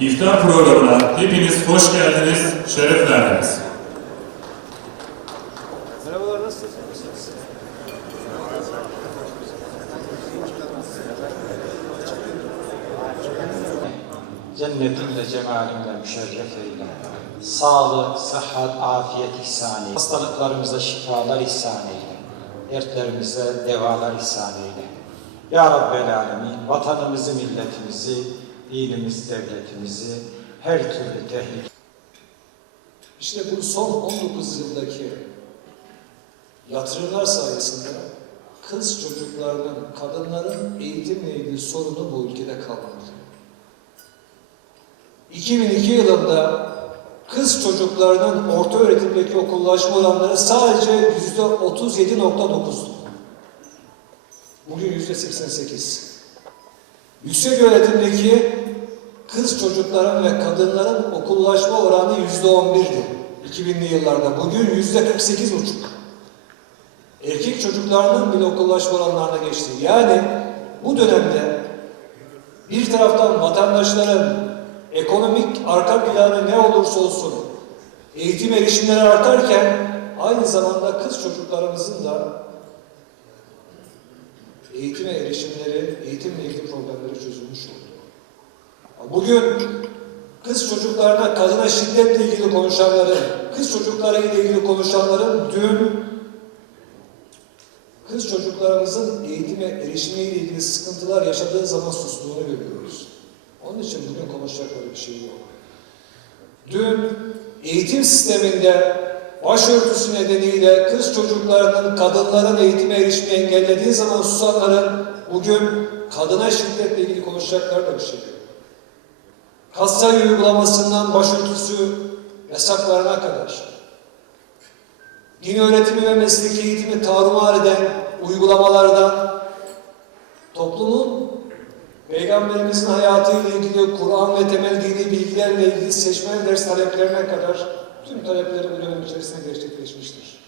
İftar programına hepiniz hoş geldiniz, şeref verdiniz. Merhabalar, nasılsınız? Cennetinle cemalinle müşerref eyle. Sağlık, sıhhat, afiyet ihsan eyle. Hastalıklarımıza şifalar ihsan eyle. Dertlerimize devalar ihsan eyle. Ya Rabbel Alemin, vatanımızı, milletimizi, dinimizi, devletimizi her türlü tehlike İşte bu son 19 yıldaki yatırımlar sayesinde kız çocuklarının, kadınların eğitimle ilgili sorunu bu ülkede kalmadı. 2002 yılında kız çocuklarının orta öğretimdeki okullaşma oranları sadece yüzde 37.9'du. Bugün yüzde 88. Yüksek öğretimdeki kız çocukların ve kadınların okullaşma oranı yüzde 11'di 2000'li yıllarda. Bugün yüzde 48 buçuk. Erkek çocuklarının bile okullaşma oranlarına geçti. Yani bu dönemde bir taraftan vatandaşların ekonomik arka planı ne olursa olsun eğitim erişimleri artarken aynı zamanda kız çocuklarımızın da eğitime erişimleri, eğitimle ilgili problemleri çözülmüş oldu. Bugün kız çocuklarına, kadına şiddetle ilgili konuşanların, kız çocukları ile ilgili konuşanların dün kız çocuklarımızın eğitime erişimiyle ilgili sıkıntılar yaşadığı zaman sustuğunu görüyoruz. Onun için bugün konuşacak öyle bir şey yok. Dün eğitim sisteminde başörtüsü nedeniyle kız çocuklarının, kadınların eğitime erişimi engellediği zaman susanların bugün kadına şiddetle ilgili konuşacaklar da bir şey yok. Kassay uygulamasından başörtüsü yasaklarına kadar, din öğretimi ve mesleki eğitimi tarumar eden uygulamalardan, toplumun Peygamberimizin hayatıyla ilgili Kur'an ve temel dini bilgilerle ilgili seçmen ders taleplerine kadar tüm talepleri bu dönem içerisinde gerçekleşmiştir.